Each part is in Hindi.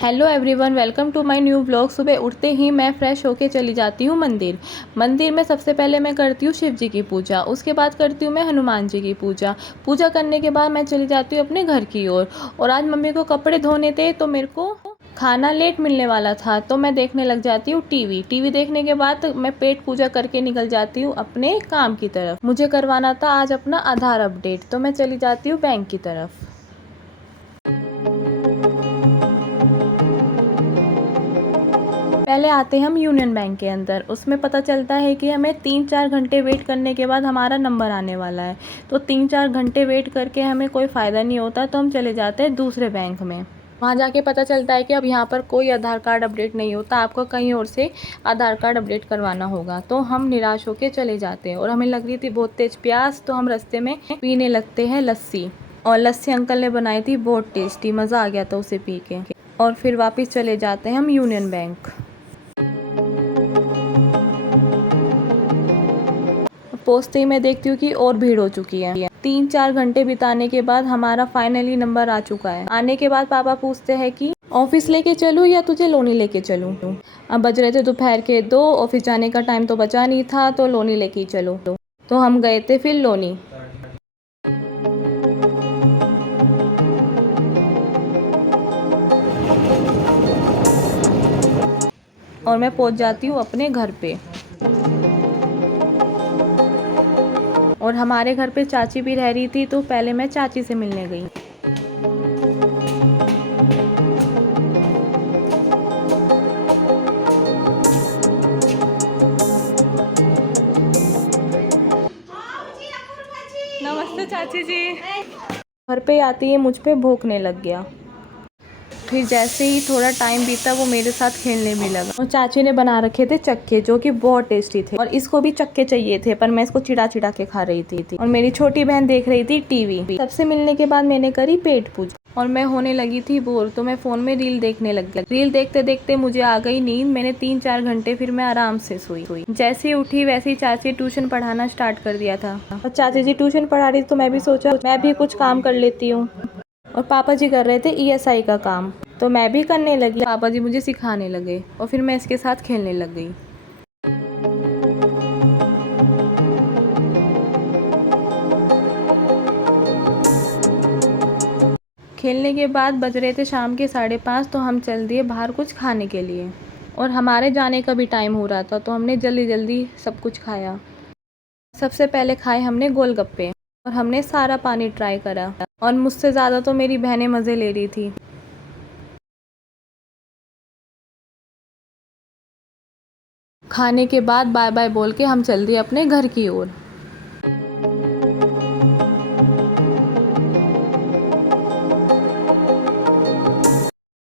Hello everyone, welcome to my new vlog. सुबह उठते ही मैं फ़्रेश होके चली जाती हूँ मंदिर में। सबसे पहले मैं करती हूँ शिव जी की पूजा, उसके बाद करती हूँ मैं हनुमान जी की पूजा करने के बाद मैं चली जाती हूँ अपने घर की ओर। और आज मम्मी को कपड़े धोने थे तो मेरे को खाना लेट मिलने वाला था, तो मैं देखने लग जाती हूँ टीवी देखने के बाद मैं पेट पूजा करके निकल जाती हूँ अपने काम की तरफ। मुझे करवाना था आज अपना आधार अपडेट, तो मैं चली जाती हूँ बैंक की तरफ। पहले आते हैं हम यूनियन बैंक के अंदर। उसमें पता चलता है कि हमें 3-4 घंटे वेट करने के बाद हमारा नंबर आने वाला है। तो 3-4 घंटे वेट करके हमें कोई फ़ायदा नहीं होता, तो हम चले जाते हैं दूसरे बैंक में। वहाँ जाके पता चलता है कि अब यहाँ पर कोई आधार कार्ड अपडेट नहीं होता, आपको कहीं और से आधार कार्ड अपडेट करवाना होगा। तो हम निराश होकर चले जाते हैं और हमें लग रही थी बहुत तेज़ प्यास, तो हम रास्ते में पीने लगते हैं लस्सी। और लस्सी अंकल ने बनाई थी बहुत टेस्टी, मज़ा आ गया था उसे पी के। और फिर वापस चले जाते हैं हम यूनियन बैंक। पहुँचते ही मैं देखती हूँ कि और भीड़ हो चुकी है। 3-4 घंटे बिताने के बाद हमारा फाइनली नंबर आ चुका है। आने के बाद पापा पूछते हैं कि ऑफिस लेके चलूँ या तुझे लोनी लेके चलूँ। अब बज रहे थे दोपहर के 2, ऑफिस जाने का टाइम तो बचा नहीं था, तो लोनी लेके ही चलो। तो हम गए थे फिर लोनी। और मैं पहुँच जाती हूँ अपने घर पे। और हमारे घर पे चाची भी रह रही थी, तो पहले मैं चाची से मिलने गई। नमस्ते चाची जी। घर पे आते ही मुझ पे भौंकने लग गया। फिर जैसे ही थोड़ा टाइम बीता वो मेरे साथ खेलने भी लगा। और चाची ने बना रखे थे चक्के, जो कि बहुत टेस्टी थे। और इसको भी चक्के चाहिए थे, पर मैं इसको चिड़ा चिड़ा के खा रही थी। और मेरी छोटी बहन देख रही थी टीवी। सबसे मिलने के बाद मैंने करी पेट पूजा और मैं होने लगी थी बोर, तो मैं फ़ोन में रील देखने लग गई। रील देखते देखते मुझे आ गई नींद। मैंने 3-4 घंटे फिर मैं आराम से सोई। जैसे ही उठी वैसे ही चाची ट्यूशन पढ़ाना स्टार्ट कर दिया था। और चाची जी ट्यूशन पढ़ा रही तो मैं भी सोचा मैं भी कुछ काम कर लेती हूँ। और पापा जी कर रहे थे ESI का काम, तो मैं भी करने लगी। पापा जी मुझे सिखाने लगे और फिर मैं इसके साथ खेलने लग गई। खेलने के बाद बज रहे थे शाम के 5:30, तो हम चल दिए बाहर कुछ खाने के लिए। और हमारे जाने का भी टाइम हो रहा था, तो हमने जल्दी जल्दी सब कुछ खाया। सबसे पहले खाए हमने गोलगप्पे और हमने सारा पानी ट्राई करा। और मुझसे ज़्यादा तो मेरी बहनें मज़े ले रही थी। खाने के बाद बाय बाय बोल के हम चल दिए अपने घर की ओर।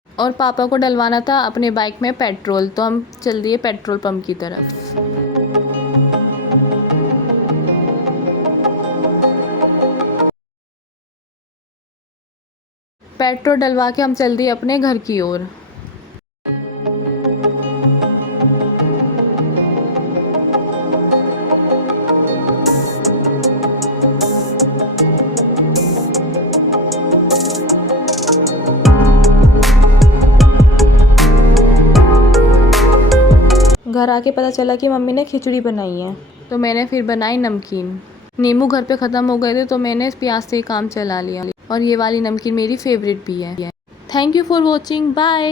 और पापा को डलवाना था अपने बाइक में पेट्रोल, तो हम चल दिए पेट्रोल पंप की तरफ। पेट्रोल डलवा के हम चल दिए अपने घर की ओर। घर आके पता चला कि मम्मी ने खिचड़ी बनाई है, तो मैंने फिर बनाई नमकीन। नींबू घर पे ख़त्म हो गए थे, तो मैंने प्याज से ही काम चला लिया। और ये वाली नमकीन मेरी फेवरेट भी है। Thank you for watching, bye.